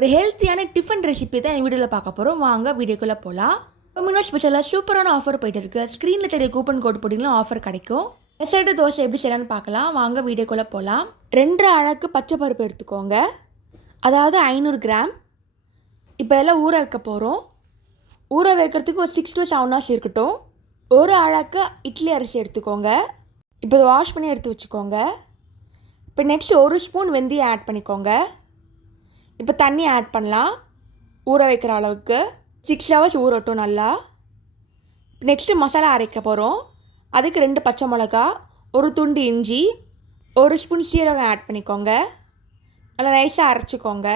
ஒரு ஹெல்த்தியான tiffin recipe தான் என் வீடியோவில் பார்க்க போகிறோம் வாங்க வீடியோக்குள்ளே போகலாம் டொமினோ ஸ்பெஷலாக சூப்பரான ஆஃபர் போயிட்டு இருக்கு. ஸ்க்ரீனில் தெரிய கூப்பன் கோட் போட்டிங்களும் ஆஃபர் கிடைக்கும். பெசட்டு தோசை எப்படி செய்யலாம்னு பார்க்கலாம். வாங்க வீடியோக்குள்ளே போகலாம் ரெண்டு அழகு பச்சை பருப்பு எடுத்துக்கோங்க. அதாவது ஐநூறு கிராம். இப்போ எல்லாம் ஊற வைக்க போகிறோம் ஊற வைக்கிறதுக்கு ஒரு சிக்ஸ் டு செவன் ஹவர்ஸ் இருக்கட்டும். ஒரு அழகு இட்லி அரிசி எடுத்துக்கோங்க. இப்போ இதை வாஷ் பண்ணி எடுத்து வச்சுக்கோங்க. இப்போ நெக்ஸ்ட் ஒரு ஸ்பூன் வெந்தயம் ஆட் பண்ணிக்கோங்க. இப்போ தண்ணி ஆட் பண்ணலாம். ஊற வைக்கிற அளவுக்கு. சிக்ஸ் ஹவர்ஸ் ஊறட்டும் நல்லா. நெக்ஸ்ட்டு மசாலா அரைக்க போகிறோம் அதுக்கு ரெண்டு பச்சை மிளகா ஒரு துண்டு இஞ்சி ஒரு ஸ்பூன் சீரகம் ஆட் பண்ணிக்கோங்க. நல்லா நைஸாக அரைச்சிக்கோங்க.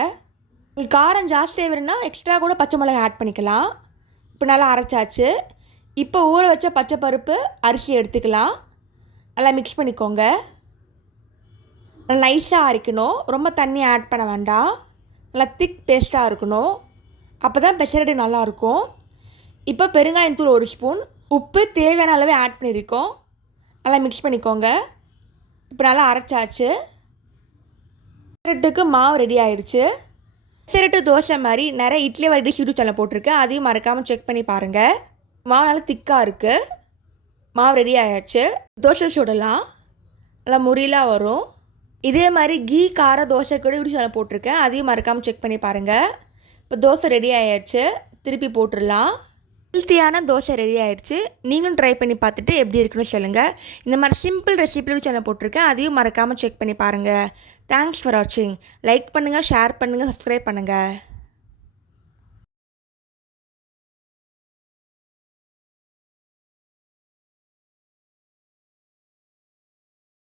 உங்களுக்கு காரம் ஜாஸ்தியாக வேணும்னா எக்ஸ்ட்ரா கூட பச்சை மிளகா ஆட் பண்ணிக்கலாம். இப்போ நல்லா அரைச்சாச்சு. இப்போ ஊற வச்ச பச்சை பருப்பு அரிசி எடுத்துக்கலாம். நல்லா மிக்ஸ் பண்ணிக்கோங்க. நல்லா நைஸாக அரைக்கணும். ரொம்ப தண்ணி ஆட் பண்ண வேண்டாம். நல்லா திக் பேஸ்ட்டாக இருக்கணும். அப்போ தான் பெசரடி நல்லாயிருக்கும் இப்போ பெருங்காயத்தூள் ஒரு ஸ்பூன் உப்பு தேவையான அளவு ஆட் பண்ணியிருக்கோம் நல்லா மிக்ஸ் பண்ணிக்கோங்க. இப்போ நல்லா அரைச்சாச்சு. சிரட்டுக்கு மாவு ரெடி ஆயிடுச்சு. சிரட்டு தோசை மாதிரி நிறைய இட்லி வரடி யூடியூப் சேனல் போட்டிருக்கேன். அதையும் மறக்காமல் செக் பண்ணி பாருங்கள் மாவு நல்லா திக்காக இருக்குது மாவு ரெடி ஆயாச்சு. தோசை சுடலாம். நல்லா முறியலாக வரும். இதே மாதிரி கீ கார தோசை கூட யூடியூப் சேனல் போட்டிருக்கேன். அதையும் மறக்காமல் செக் பண்ணி பாருங்கள் இப்போ தோசை ரெடி ஆயாச்சு. திருப்பி போட்டுடலாம். ஹெல்த்தியான தோசை ரெடி ஆயிடுச்சு நீங்களும் ட்ரை பண்ணி பார்த்துட்டு எப்படி இருக்குன்னு சொல்லுங்கள் இந்த மாதிரி சிம்பிள் ரெசிபி சேனல் போட்டிருக்கேன். அதையும் மறக்காமல் செக் பண்ணி பாருங்கள் தேங்க்ஸ் ஃபார் வாட்சிங் லைக் பண்ணுங்கள் ஷேர் பண்ணுங்கள் சப்ஸ்கிரைப் பண்ணுங்கள்